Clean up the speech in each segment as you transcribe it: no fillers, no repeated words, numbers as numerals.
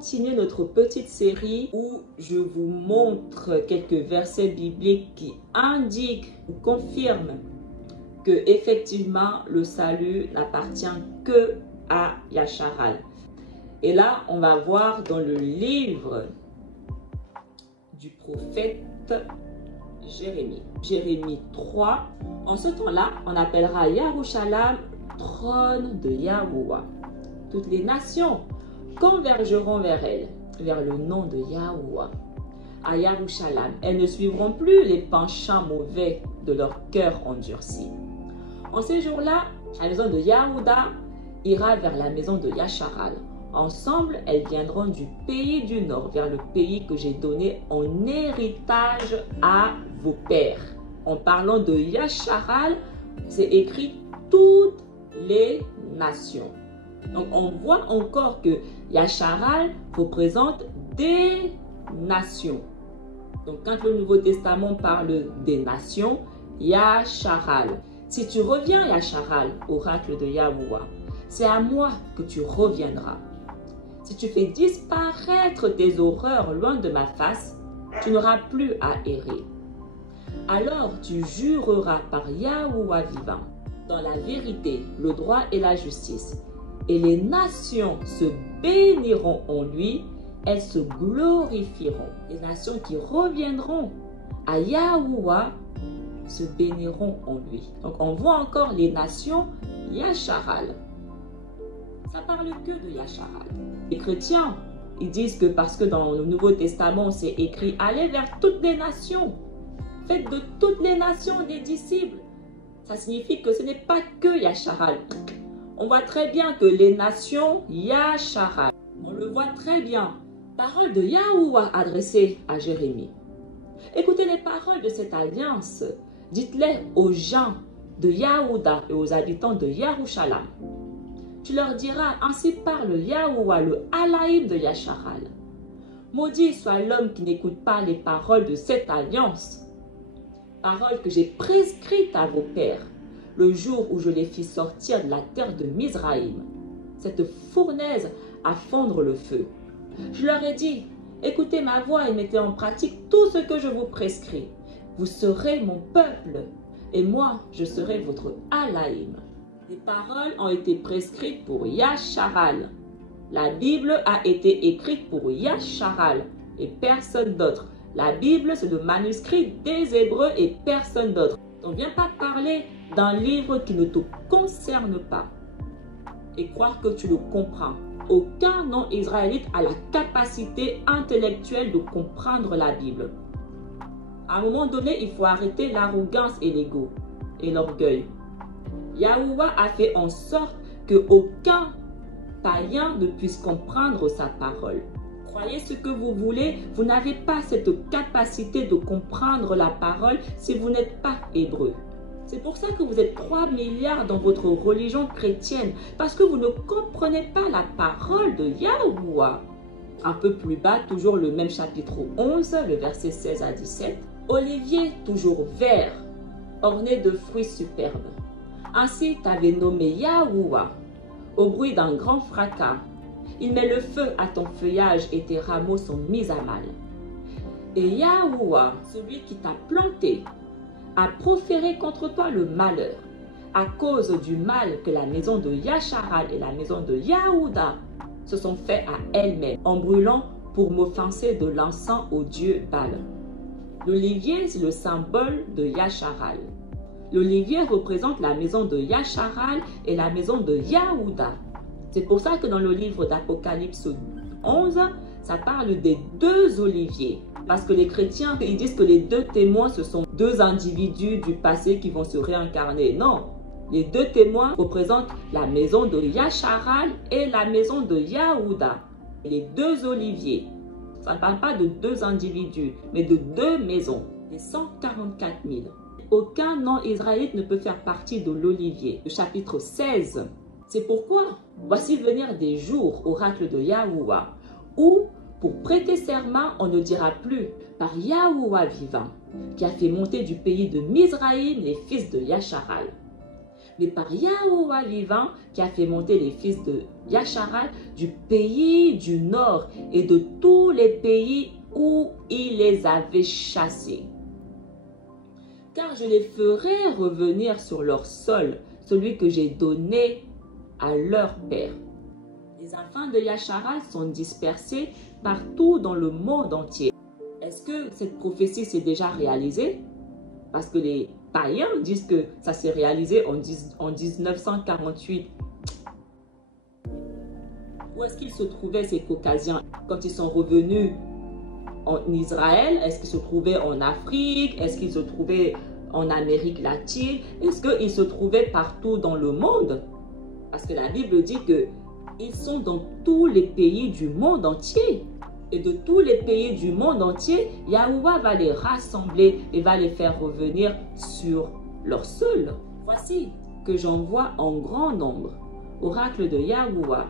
continuer notre petite série où je vous montre quelques versets bibliques qui indiquent ou confirment que effectivement le salut n'appartient que à Yasharal. Et là, on va voir dans le livre du prophète Jérémie. Jérémie 3. En ce temps-là, on appellera Yarushalam trône de Yahuwah. Toutes les nations convergeront vers elle, vers le nom de Yahuwah. À Yarushalam, elles ne suivront plus les penchants mauvais de leur cœur endurci. En ces jours-là, la maison de Yahuda ira vers la maison de Yasharal. Ensemble, elles viendront du pays du nord vers le pays que j'ai donné en héritage à vos pères. En parlant de Yasharal, c'est écrit toutes les nations. Donc, on voit encore que Yasharal représente des nations. Donc, quand le Nouveau Testament parle des nations, Yasharal. Si tu reviens, Yasharal, oracle de Yahuwah, c'est à moi que tu reviendras. Si tu fais disparaître tes horreurs loin de ma face, tu n'auras plus à errer. Alors tu jureras par Yahuwah vivant, dans la vérité, le droit et la justice. Et les nations se béniront en lui, elles se glorifieront. Les nations qui reviendront à Yahuwah se béniront en lui. Donc on voit encore les nations Yasharal. Ça parle que de Yasharal. Les chrétiens, ils disent que parce que dans le Nouveau Testament, c'est écrit « Allez vers toutes les nations ». Faites de toutes les nations des disciples. Ça signifie que ce n'est pas que Yasharal. On voit très bien que les nations Yasharal. On le voit très bien. Parole de Yahuwah adressée à Jérémie. Écoutez les paroles de cette alliance. Dites-les aux gens de Yahuda et aux habitants de Yarushalam. Tu leur diras, ainsi parle Yahuwah, le Alaïm de Yasharal. Maudit soit l'homme qui n'écoute pas les paroles de cette alliance. Paroles que j'ai prescrites à vos pères, le jour où je les fis sortir de la terre de Mizraïm, cette fournaise à fondre le feu. Je leur ai dit, écoutez ma voix et mettez en pratique tout ce que je vous prescris. Vous serez mon peuple, et moi, je serai votre Alaïm. Les paroles ont été prescrites pour Yasharal. La Bible a été écrite pour Yasharal et personne d'autre. La Bible, c'est le manuscrit des Hébreux et personne d'autre. On ne vient pas parler d'un livre qui ne te concerne pas et croire que tu le comprends. Aucun non-israélite a la capacité intellectuelle de comprendre la Bible. À un moment donné, il faut arrêter l'arrogance et l'ego et l'orgueil. Yahuwah a fait en sorte qu'aucun païen ne puisse comprendre sa parole. Croyez ce que vous voulez, vous n'avez pas cette capacité de comprendre la parole si vous n'êtes pas hébreu. C'est pour ça que vous êtes 3 milliards dans votre religion chrétienne, parce que vous ne comprenez pas la parole de Yahuwah. Un peu plus bas, toujours le même chapitre 11, le verset 16 à 17. Olivier toujours vert, orné de fruits superbes. Ainsi t'avais nommé Yahuwah, au bruit d'un grand fracas. Il met le feu à ton feuillage et tes rameaux sont mis à mal. Et Yahuwah, celui qui t'a planté, a proféré contre toi le malheur, à cause du mal que la maison de Yasharal et la maison de Yahuda se sont fait à elles-mêmes, en brûlant pour m'offenser de l'encens au dieu Baal. L'olivier, c'est le symbole de Yasharal. L'olivier représente la maison de Yasharal et la maison de Yahuda. C'est pour ça que dans le livre d'Apocalypse 11, ça parle des 2 oliviers. Parce que les chrétiens, ils disent que les 2 témoins, ce sont 2 individus du passé qui vont se réincarner. Non, les 2 témoins représentent la maison de Yasharal et la maison de Yahuda. Les 2 oliviers. Ça ne parle pas de 2 individus, mais de 2 maisons. Les 144 000. Aucun non-israélite ne peut faire partie de l'olivier. Le chapitre 16. C'est pourquoi, voici venir des jours, oracle de Yahuwah, où, pour prêter serment, on ne dira plus par Yahuwah vivant, qui a fait monter du pays de Mizraïm les fils de Yasharal. mais par Yahuwah vivant qui a fait monter les fils de Yasharal du pays du nord et de tous les pays où il les avait chassés. Car je les ferai revenir sur leur sol, celui que j'ai donné à leur père. Les enfants de Yasharal sont dispersés partout dans le monde entier. Est-ce que cette prophétie s'est déjà réalisée? Parce que les païens disent que ça s'est réalisé en 1948. Où est-ce qu'ils se trouvaient ces Caucasiens quand ils sont revenus en Israël? Est-ce qu'ils se trouvaient en Afrique? Est-ce qu'ils se trouvaient en Amérique latine? Est-ce qu'ils se trouvaient partout dans le monde? Parce que la Bible dit qu'ils sont dans tous les pays du monde entier. Et de tous les pays du monde entier, Yahuwah va les rassembler et va les faire revenir sur leur sol. Voici que j'envoie en grand nombre, oracle de Yahuwah,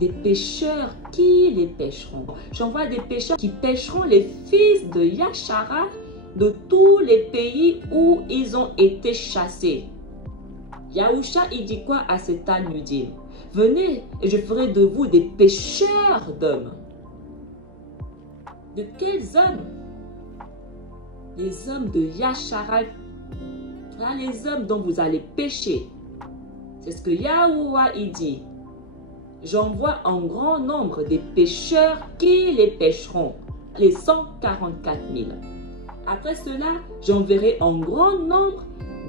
des pêcheurs qui les pêcheront. J'envoie des pêcheurs qui pêcheront les fils de Yasharal de tous les pays où ils ont été chassés. Yahusha, il dit quoi à cet Anudim? Venez et je ferai de vous des pêcheurs d'hommes. De quels hommes? Les hommes de Yasharal. Là, les hommes dont vous allez pêcher. C'est ce que Yahuwah il dit. J'envoie en grand nombre des pêcheurs qui les pêcheront, les 144 000. Après cela, j'enverrai en grand nombre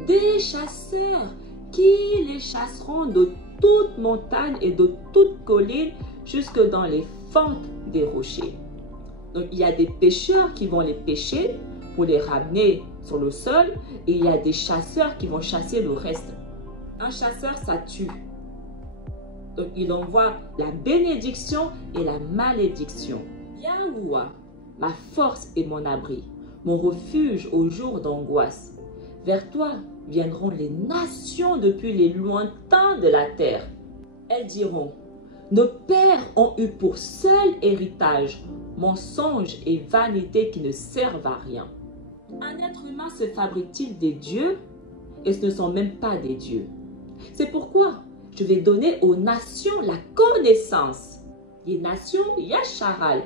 des chasseurs qui les chasseront de toute montagne et de toute colline jusque dans les fentes des rochers. Donc, il y a des pêcheurs qui vont les pêcher pour les ramener sur le sol et il y a des chasseurs qui vont chasser le reste. Un chasseur, ça tue. Donc, il envoie la bénédiction et la malédiction. Yahuwah, ma force et mon abri, mon refuge au jour d'angoisse. Vers toi viendront les nations depuis les lointains de la terre. Elles diront, nos pères ont eu pour seul héritage mensonges et vanité qui ne servent à rien. Un être humain se fabrique-t-il des dieux? Et ce ne sont même pas des dieux. C'est pourquoi je vais donner aux nations la connaissance. Les nations Yasharal.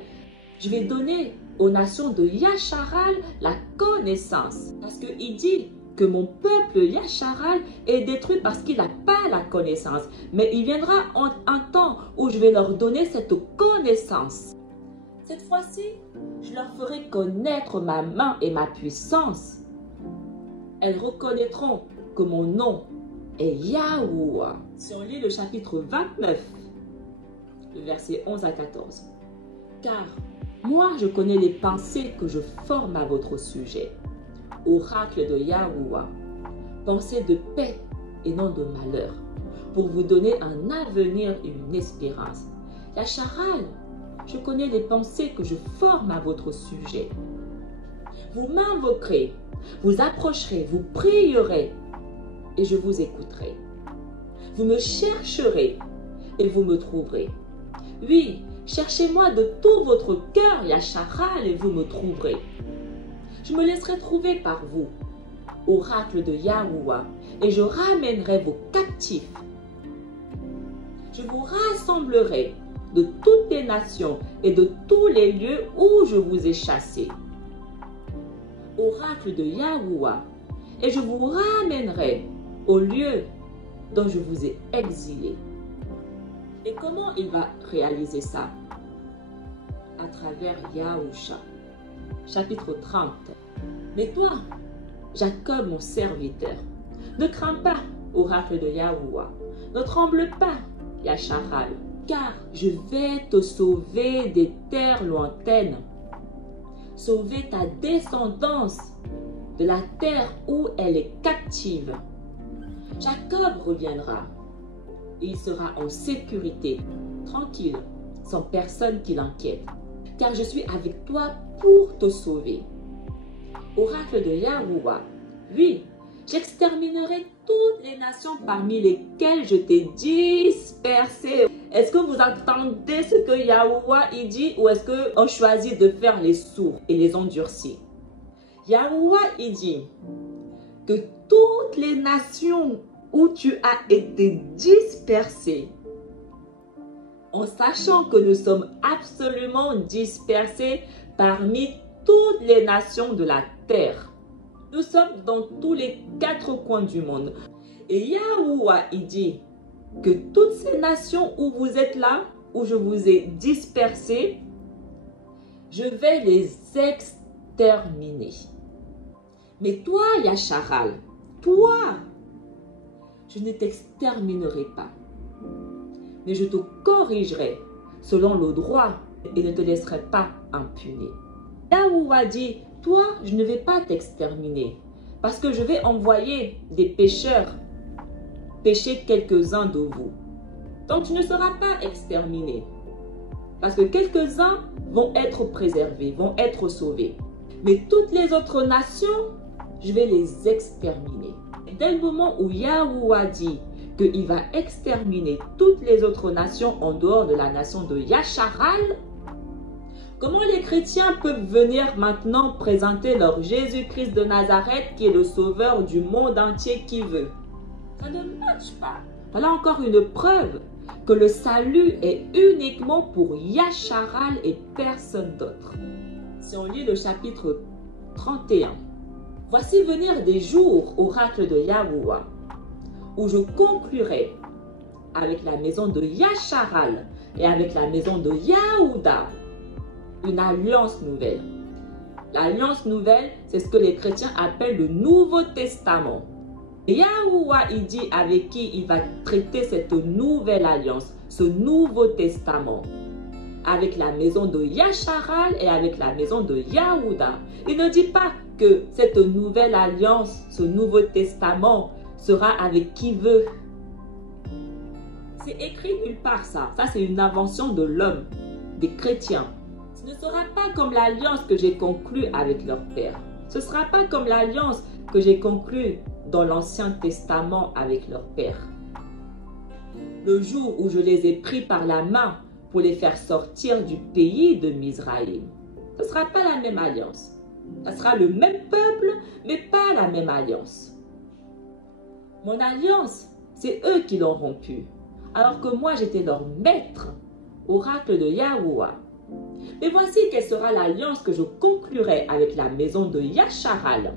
Je vais donner aux nations de Yasharal la connaissance. Parce qu'il dit que mon peuple Yasharal est détruit parce qu'il n'a pas la connaissance. Mais il viendra un temps où je vais leur donner cette connaissance. Cette fois-ci, je leur ferai connaître ma main et ma puissance. Elles reconnaîtront que mon nom est Yahuwah. Si on lit le chapitre 29, le verset 11 à 14. Car moi, je connais les pensées que je forme à votre sujet. Oracle de Yahuwah, pensée de paix et non de malheur, pour vous donner un avenir et une espérance. Yasharal, je connais les pensées que je forme à votre sujet. Vous m'invoquerez, vous approcherez, vous prierez et je vous écouterai. Vous me chercherez et vous me trouverez. Oui, cherchez-moi de tout votre cœur, Yasharal, et vous me trouverez. Je me laisserai trouver par vous, oracle de Yahuwah, et je ramènerai vos captifs. Je vous rassemblerai de toutes les nations et de tous les lieux où je vous ai chassés. Oracle de Yahuwah, et je vous ramènerai au lieu dont je vous ai exilés. Et comment il va réaliser ça? À travers Yahusha. Chapitre 30. Mais toi, Jacob, mon serviteur, ne crains pas, oracle de Yahuwah, ne tremble pas, Yasharal, car je vais te sauver des terres lointaines, sauver ta descendance de la terre où elle est captive. Jacob reviendra, il sera en sécurité, tranquille, sans personne qui l'inquiète, car je suis avec toi pour te sauver. Oracle de Yahuwah, oui, j'exterminerai toutes les nations parmi lesquelles je t'ai dispersé. Est-ce que vous entendez ce que Yahuwah il dit, ou est-ce qu'on choisit de faire les sourds et les endurcis? Yahuwah il dit que toutes les nations où tu as été dispersé, en sachant que nous sommes absolument dispersés parmi toutes les nations de la terre. Nous sommes dans tous les 4 coins du monde. Et Yahuwah, il dit que toutes ces nations où vous êtes là, où je vous ai dispersés, je vais les exterminer. Mais toi, Yasharal, toi, je ne t'exterminerai pas, mais je te corrigerai selon le droit et ne te laisserai pas impuni. Yahuwah dit, toi, je ne vais pas t'exterminer parce que je vais envoyer des pécheurs pécher quelques-uns de vous. Donc, tu ne seras pas exterminé parce que quelques-uns vont être préservés, vont être sauvés. Mais toutes les autres nations, je vais les exterminer. Dès le moment où Yahuwah dit qu'il va exterminer toutes les autres nations en dehors de la nation de Yasharal, comment les chrétiens peuvent venir maintenant présenter leur Jésus-Christ de Nazareth qui est le sauveur du monde entier qui veut? Ça ne marche pas. Voilà encore une preuve que le salut est uniquement pour Yasharal et personne d'autre. Si on lit le chapitre 31, voici venir des jours, oracle de Yahuwah, où je conclurai avec la maison de Yasharal et avec la maison de Yahuda une alliance nouvelle. L'alliance nouvelle, c'est ce que les chrétiens appellent le Nouveau Testament. Yahuwah, il dit avec qui il va traiter cette nouvelle alliance, ce Nouveau Testament, avec la maison de Yasharal et avec la maison de Yahuda. Il ne dit pas que cette nouvelle alliance, ce Nouveau Testament, sera avec qui veut. C'est écrit nulle part ça. Ça, c'est une invention de l'homme, des chrétiens. Ce ne sera pas comme l'alliance que j'ai conclue avec leur père. Ce ne sera pas comme l'alliance que j'ai conclue dans l'Ancien Testament avec leur père. Le jour où je les ai pris par la main pour les faire sortir du pays de Mizraïm, ce ne sera pas la même alliance. Ce sera le même peuple, mais pas la même alliance. Mon alliance, c'est eux qui l'ont rompue, alors que moi j'étais leur maître, oracle de Yahuwah. Mais voici quelle sera l'alliance que je conclurai avec la maison de Yasharal.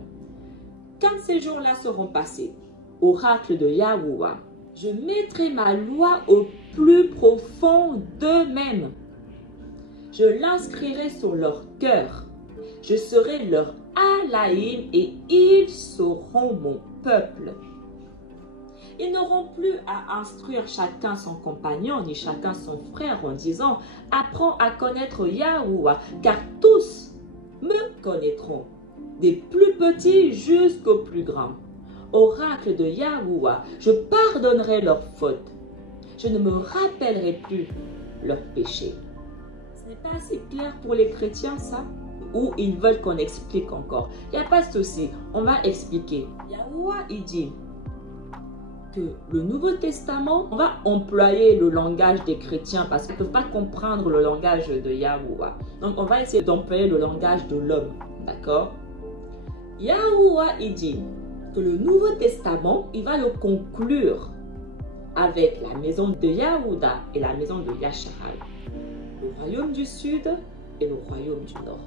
Quand ces jours-là seront passés, oracle de Yahuwah, je mettrai ma loi au plus profond d'eux-mêmes. Je l'inscrirai sur leur cœur. Je serai leur Alaïm et ils seront mon peuple. Ils n'auront plus à instruire chacun son compagnon ni chacun son frère en disant « Apprends à connaître Yahuwah, car tous me connaîtront, des plus petits jusqu'aux plus grands. Oracle de Yahuwah, je pardonnerai leurs fautes. Je ne me rappellerai plus leurs péchés. » Ce n'est pas assez clair pour les chrétiens, ça? Ou ils veulent qu'on explique encore? Il n'y a pas de souci, on va expliquer. Yahuwah, il dit que le Nouveau Testament, on va employer le langage des chrétiens parce qu'ils ne peuvent pas comprendre le langage de Yahuwah. Donc, on va essayer d'employer le langage de l'homme. D'accord? Yahuwah, il dit que le Nouveau Testament, il va le conclure avec la maison de Yahuda et la maison de Yasharal. Le royaume du Sud et le royaume du Nord.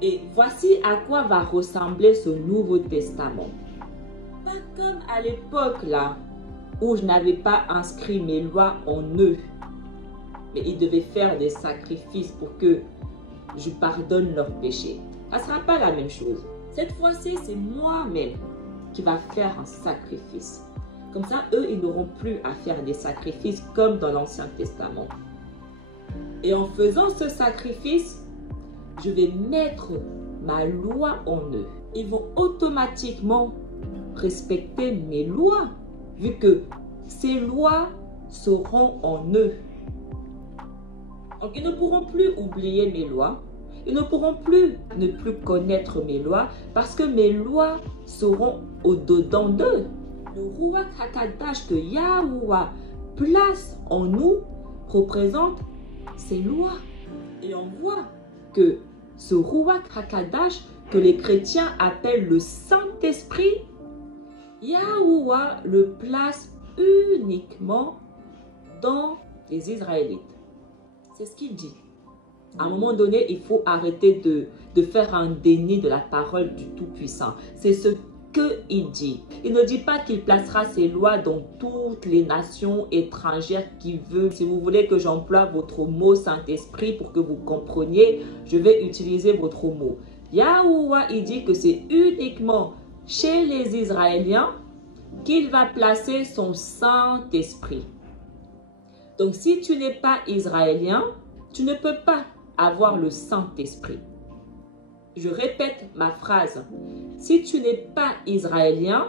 Et voici à quoi va ressembler ce Nouveau Testament. Pas comme à l'époque là, où je n'avais pas inscrit mes lois en eux. Mais ils devaient faire des sacrifices pour que je pardonne leurs péchés. Ça ne sera pas la même chose. Cette fois-ci, c'est moi-même qui va faire un sacrifice. Comme ça, eux, ils n'auront plus à faire des sacrifices comme dans l'Ancien Testament. Et en faisant ce sacrifice, je vais mettre ma loi en eux. Ils vont automatiquement respecter mes lois, vu que ces lois seront en eux. Donc, ils ne pourront plus oublier mes lois. Ils ne pourront plus ne plus connaître mes lois parce que mes lois seront au-dedans d'eux. Le Ruach HaKadosh que Yahuwah place en nous représente ces lois. Et on voit que ce Ruach HaKadosh que les chrétiens appellent le Saint-Esprit, Yahuwah le place uniquement dans les Israélites. C'est ce qu'il dit. À un moment donné, il faut arrêter de faire un déni de la parole du Tout-Puissant. C'est ce qu'il dit. Il ne dit pas qu'il placera ses lois dans toutes les nations étrangères qui veulent. Si vous voulez que j'emploie votre mot Saint-Esprit pour que vous compreniez, je vais utiliser votre mot. Yahuwah, il dit que c'est uniquement chez les Israéliens qu'il va placer son Saint-Esprit. Donc, si tu n'es pas israélien, tu ne peux pas avoir le Saint-Esprit. Je répète ma phrase. Si tu n'es pas israélien,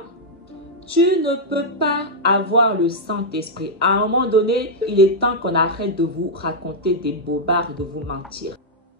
tu ne peux pas avoir le Saint-Esprit. À un moment donné, il est temps qu'on arrête de vous raconter des bobards et de vous mentir.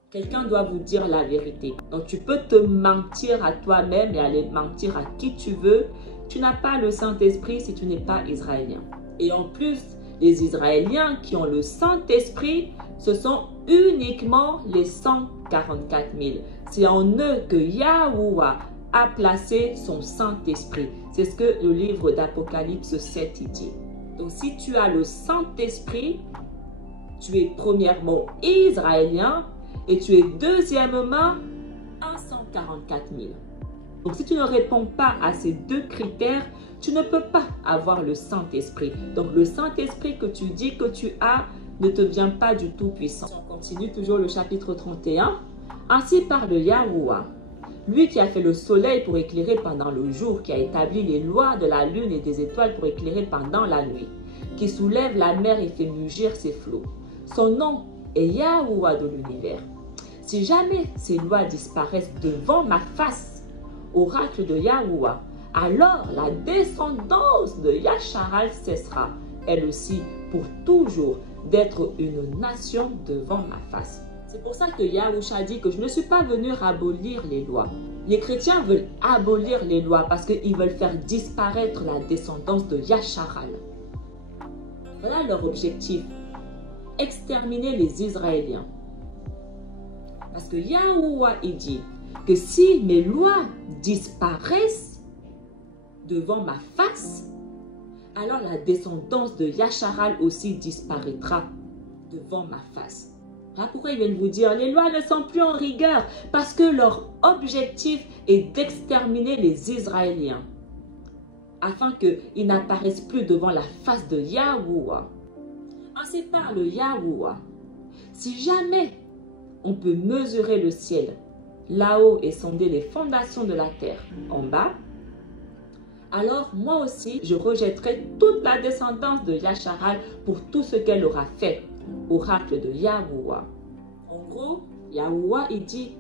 Quelqu'un doit vous dire la vérité. Donc, tu peux te mentir à toi-même et aller mentir à qui tu veux. Tu n'as pas le Saint-Esprit si tu n'es pas israélien. Et en plus, les Israéliens qui ont le Saint-Esprit, ce sont uniquement les 144 000. C'est en eux que Yahuwah a placé son Saint-Esprit. C'est ce que le livre d'Apocalypse 7 dit. Donc, si tu as le Saint-Esprit, tu es premièrement israélien et tu es deuxièmement 144 000. Donc, si tu ne réponds pas à ces deux critères, tu ne peux pas avoir le Saint-Esprit. Donc, le Saint-Esprit que tu dis que tu as ne te vient pas du Tout-Puissant. On continue toujours le chapitre 31. Ainsi parle Yahuwah, lui qui a fait le soleil pour éclairer pendant le jour, qui a établi les lois de la lune et des étoiles pour éclairer pendant la nuit, qui soulève la mer et fait mugir ses flots. Son nom est Yahuwah de l'univers. Si jamais ces lois disparaissent devant ma face, oracle de Yahuwah, alors la descendance de Yasharal cessera, elle aussi, pour toujours, d'être une nation devant ma face. C'est pour ça que Yahusha dit que je ne suis pas venu abolir les lois. Les chrétiens veulent abolir les lois parce qu'ils veulent faire disparaître la descendance de Yasharal. Voilà leur objectif. Exterminer les Israéliens. Parce que Yahuwah, il dit que si mes lois disparaissent devant ma face, alors la descendance de Yasharal aussi disparaîtra devant ma face. Voilà pourquoi ils viennent vous dire, les lois ne sont plus en rigueur, parce que leur objectif est d'exterminer les Israéliens, afin qu'ils n'apparaissent plus devant la face de Yahuwah. Ainsi parle Yahuwah. Si jamais on peut mesurer le ciel là-haut et sonder les fondations de la terre en bas, alors moi aussi, je rejetterai toute la descendance de Yasharal pour tout ce qu'elle aura fait, oracle de Yahuwah. En gros, Yahuwah, il dit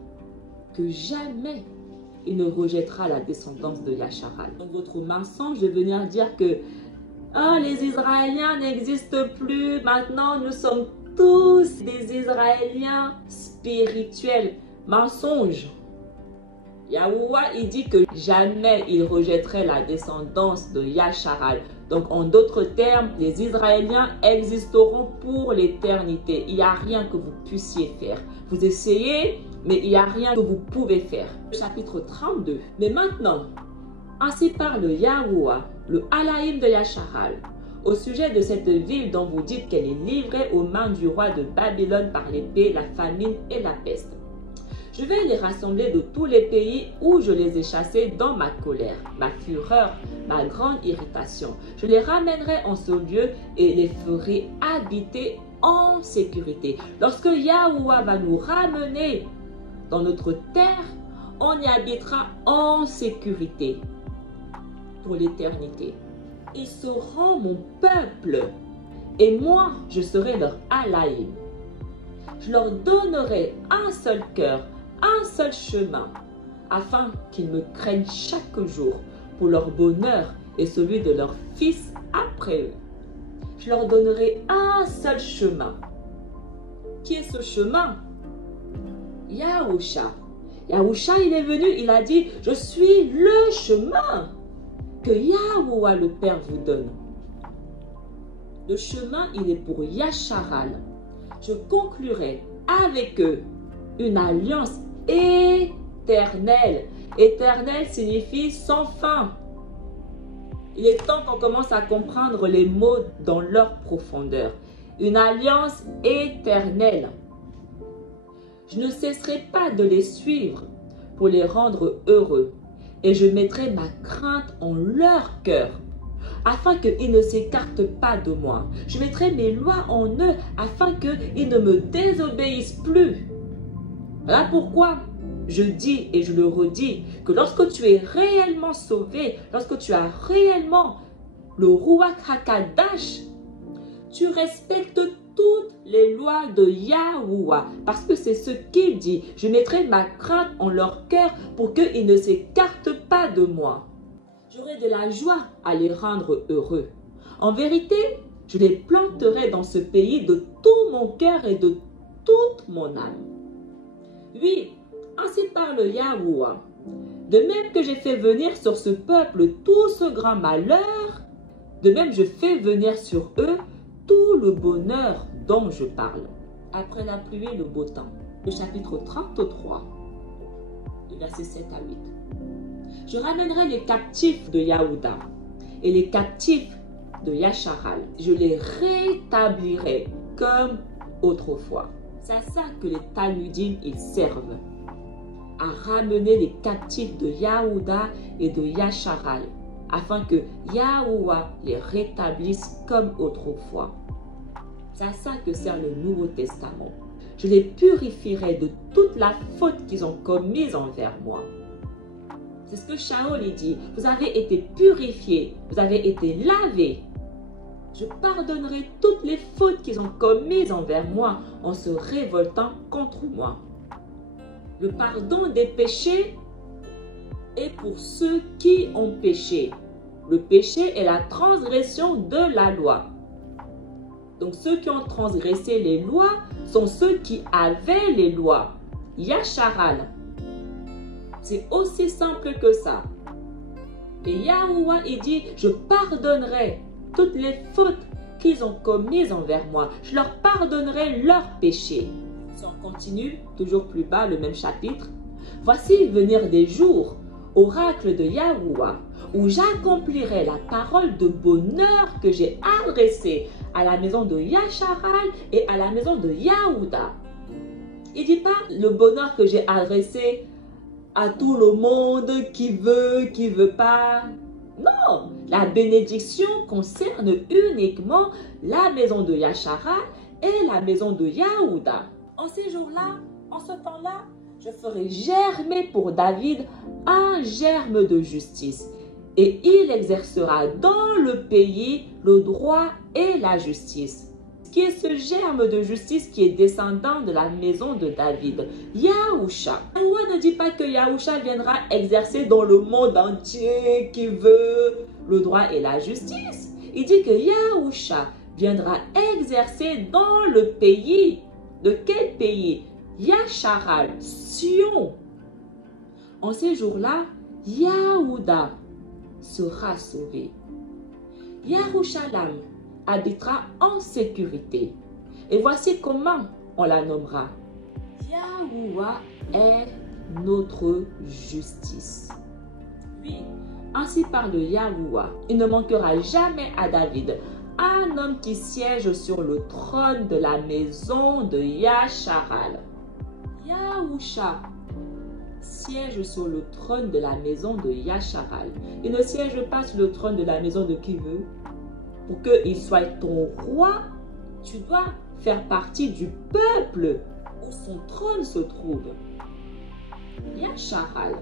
que jamais il ne rejettera la descendance de Yasharal. Donc votre mensonge de venir dire que les Israéliens n'existent plus, maintenant nous sommes tous des Israéliens spirituels. Mensonge. Yahuwah, il dit que jamais il rejetterait la descendance de Yasharal. Donc, en d'autres termes, les Israéliens existeront pour l'éternité. Il n'y a rien que vous puissiez faire. Vous essayez, mais il n'y a rien que vous pouvez faire. Chapitre 32. Mais maintenant, ainsi parle Yahuwah, le Halaïm de Yasharal, au sujet de cette ville dont vous dites qu'elle est livrée aux mains du roi de Babylone par l'épée, la famine et la peste. Je vais les rassembler de tous les pays où je les ai chassés dans ma colère, ma fureur, ma grande irritation. Je les ramènerai en ce lieu et les ferai habiter en sécurité. Lorsque Yahuwah va nous ramener dans notre terre, on y habitera en sécurité pour l'éternité. Ils seront mon peuple et moi, je serai leur Halaïm. Je leur donnerai un seul cœur, un seul chemin, afin qu'ils me craignent chaque jour pour leur bonheur et celui de leurs fils après eux. Je leur donnerai un seul chemin. Qui est ce chemin? Yahusha. Yahusha, il est venu, il a dit, je suis le chemin que Yahuwah le Père vous donne. Le chemin, il est pour Yasharal. Je conclurai avec eux une alliance éternelle. Éternelle signifie sans fin. Il est temps qu'on commence à comprendre les mots dans leur profondeur. Une alliance éternelle. Je ne cesserai pas de les suivre pour les rendre heureux. Et je mettrai ma crainte en leur cœur, afin qu'ils ne s'écartent pas de moi. Je mettrai mes lois en eux, afin qu'ils ne me désobéissent plus. Voilà pourquoi je dis et je le redis, que lorsque tu es réellement sauvé, lorsque tu as réellement le Ruach HaKodesh, tu respectes toutes les lois de Yahuwah, parce que c'est ce qu'il dit. Je mettrai ma crainte en leur cœur pour qu'ils ne s'écartent pas de moi. J'aurai de la joie à les rendre heureux. En vérité, je les planterai dans ce pays de tout mon cœur et de toute mon âme. Oui, ainsi parle Yahuwah. De même que j'ai fait venir sur ce peuple tout ce grand malheur, de même je fais venir sur eux tout le bonheur dont je parle. Après la pluie et le beau temps. Le chapitre 33, le verset 7 à 8. Je ramènerai les captifs de Yahuda et les captifs de Yasharal. Je les rétablirai comme autrefois. C'est à ça que les Talmudim ils servent. À ramener les captifs de Yahuda et de Yasharal, afin que Yahuwah les rétablisse comme autrefois. C'est à ça que sert le Nouveau Testament. Je les purifierai de toute la faute qu'ils ont commise envers moi. C'est ce que Shaol dit. Vous avez été purifiés, vous avez été lavés. Je pardonnerai toutes les fautes qu'ils ont commises envers moi en se révoltant contre moi. Le pardon des péchés est pour ceux qui ont péché. Le péché est la transgression de la loi. Donc ceux qui ont transgressé les lois sont ceux qui avaient les lois. Yasharal. C'est aussi simple que ça. Et Yahuwah, il dit, je pardonnerai toutes les fautes qu'ils ont commises envers moi. Je leur pardonnerai leurs péchés. Si on continue, toujours plus bas, le même chapitre. Voici venir des jours, oracle de Yahuwah, où j'accomplirai la parole de bonheur que j'ai adressée à la maison de Yasharal et à la maison de Yahuda. Il ne dit pas le bonheur que j'ai adressé à tout le monde qui veut pas. Non, la bénédiction concerne uniquement la maison de Yasharal et la maison de Yahuda. En ces jours-là, en ce temps-là, je ferai germer pour David un germe de justice. Et il exercera dans le pays le droit et la justice. Qui est ce germe de justice qui est descendant de la maison de David? Yahusha. Yahuwah ne dit pas que Yahusha viendra exercer dans le monde entier qui veut le droit et la justice. Il dit que Yahusha viendra exercer dans le pays. De quel pays? Yasharal, Sion. En ces jours-là, Yahuda sera sauvé. Yerushalayim habitera en sécurité. Et voici comment on la nommera. Yahuwah est notre justice. Oui, ainsi parle Yahuwah. Il ne manquera jamais à David un homme qui siège sur le trône de la maison de Yasharal. Yahusha siège sur le trône de la maison de Yasharal. Il ne siège pas sur le trône de la maison de qui veut. Pour qu'il soit ton roi, tu dois faire partie du peuple où son trône se trouve. Yasharal.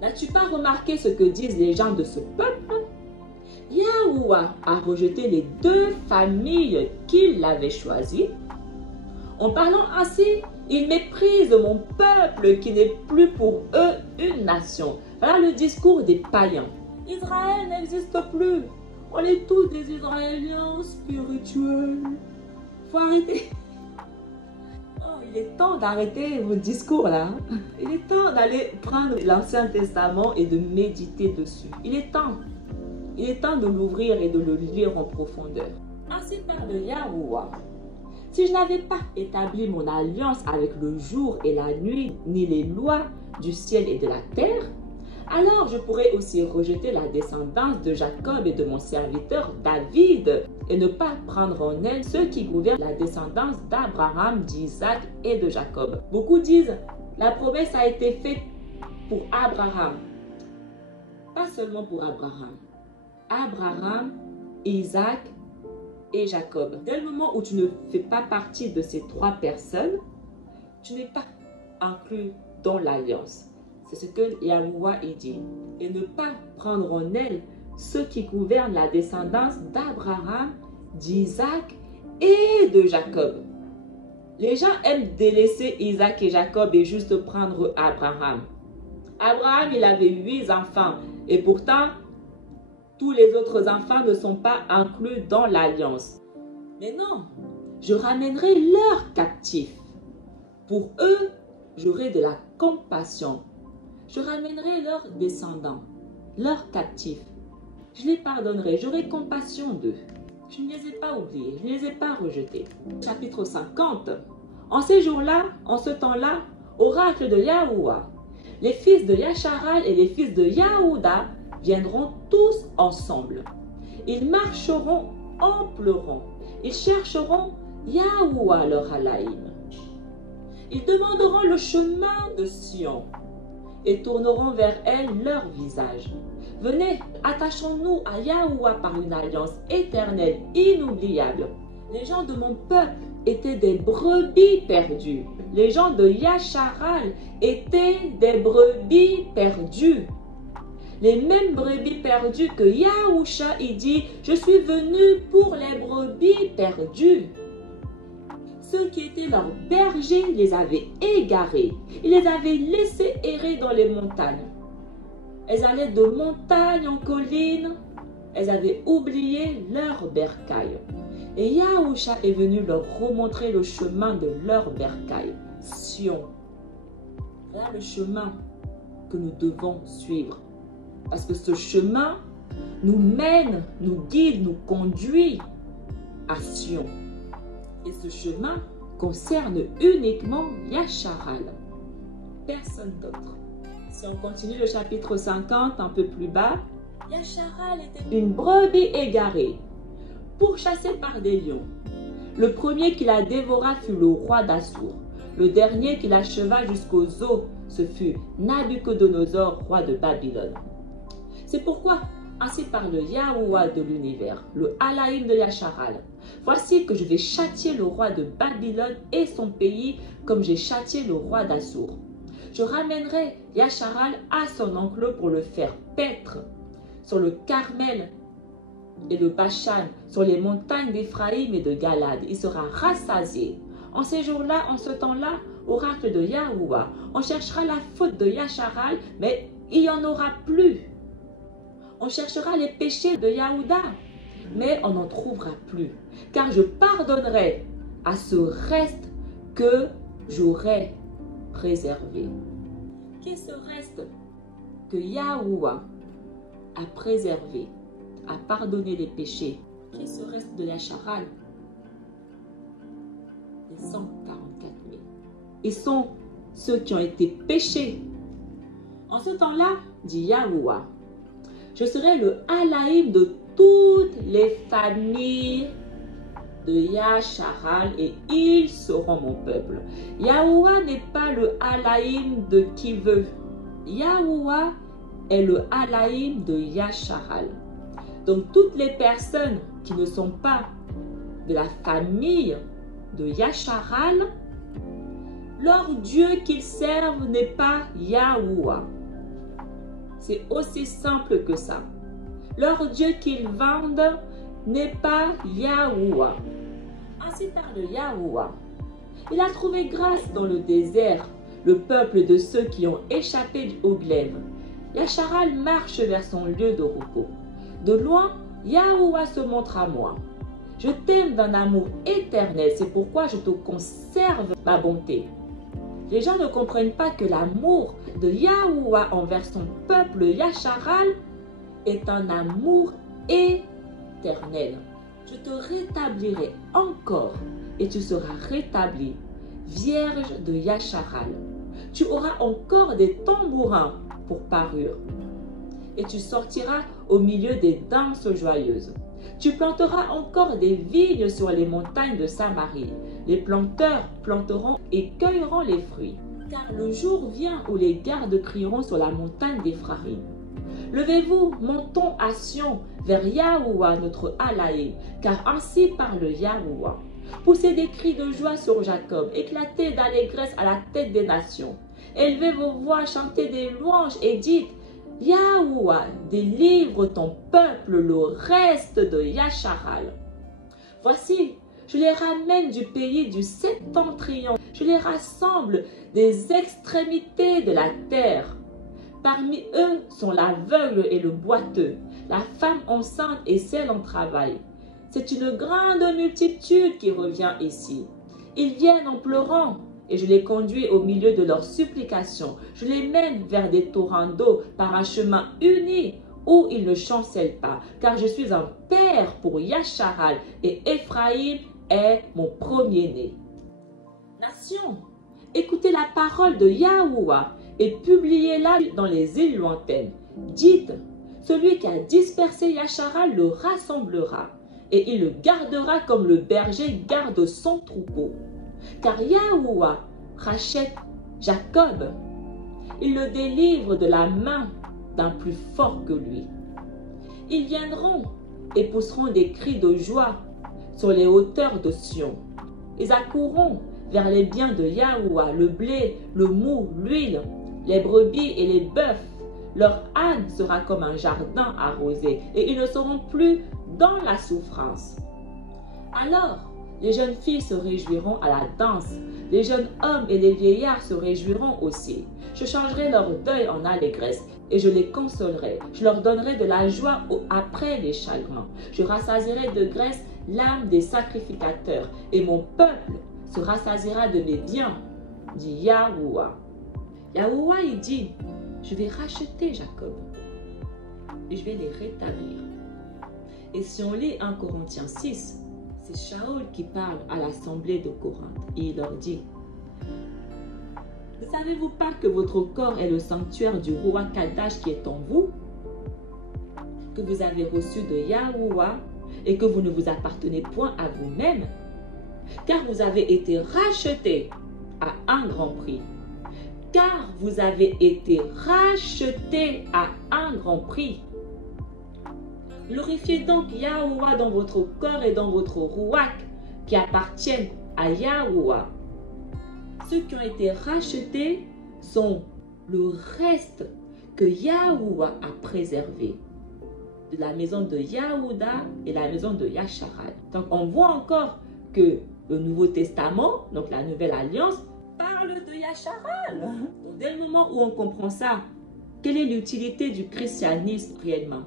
N'as-tu pas remarqué ce que disent les gens de ce peuple? Yahuwah a rejeté les deux familles qu'il avait choisies. En parlant ainsi, il méprise mon peuple qui n'est plus pour eux une nation. Voilà le discours des païens. Israël n'existe plus. On est tous des Israéliens spirituels. Faut arrêter. Oh, il est temps d'arrêter vos discours là. Il est temps d'aller prendre l'Ancien Testament et de méditer dessus. Il est temps. Il est temps de l'ouvrir et de le lire en profondeur. Ainsi parle Yahuwah. Si je n'avais pas établi mon alliance avec le jour et la nuit, ni les lois du ciel et de la terre, alors je pourrais aussi rejeter la descendance de Jacob et de mon serviteur David et ne pas prendre en elle ceux qui gouvernent la descendance d'Abraham, d'Isaac et de Jacob. Beaucoup disent, la promesse a été faite pour Abraham. Pas seulement pour Abraham. Abraham, Isaac et Jacob. Dès le moment où tu ne fais pas partie de ces trois personnes, tu n'es pas inclus dans l'alliance. C'est ce que Yahuwah dit. Et ne pas prendre en elle ceux qui gouvernent la descendance d'Abraham, d'Isaac et de Jacob. Les gens aiment délaisser Isaac et Jacob et juste prendre Abraham. Abraham, il avait 8 enfants et pourtant, tous les autres enfants ne sont pas inclus dans l'alliance. Mais non, je ramènerai leurs captifs. Pour eux, j'aurai de la compassion. Je ramènerai leurs descendants, leurs captifs. Je les pardonnerai, j'aurai compassion d'eux. Je ne les ai pas oubliés, je ne les ai pas rejetés. Chapitre 50. En ces jours-là, en ce temps-là, oracle de Yahuwah, les fils de Yasharal et les fils de Yahuda viendront tous ensemble. Ils marcheront en pleurant. Ils chercheront Yahuwah leur Alaïm. Ils demanderont le chemin de Sion et tourneront vers elle leur visage. Venez, attachons-nous à Yahuwah par une alliance éternelle, inoubliable. Les gens de mon peuple étaient des brebis perdues. Les gens de Yasharal étaient des brebis perdues. Les mêmes brebis perdues que Yahusha dit, je suis venu pour les brebis perdues. Ceux qui étaient leurs bergers les avaient égarés. Ils les avaient laissés errer dans les montagnes. Elles allaient de montagne en colline. Elles avaient oublié leur bercail. Et Yahusha est venu leur remontrer le chemin de leur bercail, Sion. Voilà le chemin que nous devons suivre. Parce que ce chemin nous mène, nous guide, nous conduit à Sion. Et ce chemin concerne uniquement Yasharal. Personne d'autre. Si on continue le chapitre 50, un peu plus bas, Yasharal était une brebis égarée, pourchassée par des lions. Le premier qui la dévora fut le roi d'Assur. Le dernier qui l'acheva jusqu'aux eaux, ce fut Nabuchodonosor, roi de Babylone. C'est pourquoi, ainsi parle Yahuwah de l'univers, le Alaïm de Yasharal. Voici que je vais châtier le roi de Babylone et son pays comme j'ai châtié le roi d'Assur. Je ramènerai Yasharal à son enclos pour le faire paître sur le Carmel et le Bashan, sur les montagnes d'Éphraïm et de Galad. Il sera rassasié. En ces jours-là, en ce temps-là, oracle de Yahuwah, on cherchera la faute de Yasharal, mais il n'y en aura plus. On cherchera les péchés de Yahuda, mais on n'en trouvera plus. Car je pardonnerai à ce reste que j'aurai préservé. Qu'est ce reste que Yahuwah a préservé, a pardonné les péchés? Qui est ce reste de Yasharal? Les 144 000. Ils sont ceux qui ont été péchés. En ce temps-là, dit Yahuwah, je serai le Alaïm de toutes les familles de Yasharal et ils seront mon peuple. Yahuwah n'est pas le Alaïm de qui veut. Yahuwah est le Alaïm de Yasharal. Donc toutes les personnes qui ne sont pas de la famille de Yasharal, leur Dieu qu'ils servent n'est pas Yahuwah. C'est aussi simple que ça. Leur Dieu qu'ils vendent n'est pas Yahuwah. Ainsi parle Yahuwah. Il a trouvé grâce dans le désert, le peuple de ceux qui ont échappé au glaive. Yasharal marche vers son lieu de repos. De loin, Yahuwah se montre à moi. Je t'aime d'un amour éternel, c'est pourquoi je te conserve ma bonté. Les gens ne comprennent pas que l'amour de Yahuwah envers son peuple Yasharal est un amour éternel. Je te rétablirai encore et tu seras rétabli, vierge de Yasharal. Tu auras encore des tambourins pour parure. Et tu sortiras au milieu des danses joyeuses. Tu planteras encore des vignes sur les montagnes de Samarie. Les planteurs planteront et cueilleront les fruits. Car le jour vient où les gardes crieront sur la montagne d'Éphraïm. Levez-vous, montons à Sion, vers Yahuwah notre Alaïm, car ainsi parle Yahuwah. Poussez des cris de joie sur Jacob, éclatez d'allégresse à la tête des nations. Élevez vos voix, chantez des louanges et dites: Yahuwah, délivre ton peuple, le reste de Yasharal. Voici, je les ramène du pays du septentrion, je les rassemble des extrémités de la terre. Parmi eux sont l'aveugle et le boiteux, la femme enceinte et celle en travail. C'est une grande multitude qui revient ici. Ils viennent en pleurant et je les conduis au milieu de leurs supplications. Je les mène vers des torrents d'eau par un chemin uni où ils ne chancellent pas, car je suis un père pour Yasharal et Éphraïm est mon premier-né. Nation, écoutez la parole de Yahuwah et publiez-la dans les îles lointaines. Dites, celui qui a dispersé Yasharal le rassemblera, et il le gardera comme le berger garde son troupeau. Car Yahuwah rachète Jacob, il le délivre de la main d'un plus fort que lui. Ils viendront et pousseront des cris de joie sur les hauteurs de Sion. Ils accourront vers les biens de Yahuwah, le blé, le mou, l'huile, les brebis et les bœufs. Leur âne sera comme un jardin arrosé et ils ne seront plus dans la souffrance. Alors, les jeunes filles se réjouiront à la danse, les jeunes hommes et les vieillards se réjouiront aussi. Je changerai leur deuil en allégresse et je les consolerai. Je leur donnerai de la joie après les chagrins. Je rassasierai de graisse l'âme des sacrificateurs et mon peuple se rassasiera de mes biens, dit Yahuwah. Yahuwah, il dit, je vais racheter Jacob et je vais les rétablir. Et si on lit 1 Corinthiens 6, c'est Shaul qui parle à l'assemblée de Corinthe et il leur dit: ne savez-vous pas que votre corps est le sanctuaire du roi Kadash qui est en vous, que vous avez reçu de Yahuwah et que vous ne vous appartenez point à vous-même, car vous avez été rachetés à un grand prix. Car vous avez été rachetés à un grand prix. Glorifiez donc Yahuwah dans votre corps et dans votre rouak qui appartiennent à Yahuwah. Ceux qui ont été rachetés sont le reste que Yahuwah a préservé de la maison de Yahuda et la maison de Yasharal. Donc on voit encore que le Nouveau Testament, donc la Nouvelle Alliance, parle de Yasharal. Donc, dès le moment où on comprend ça, quelle est l'utilité du christianisme réellement?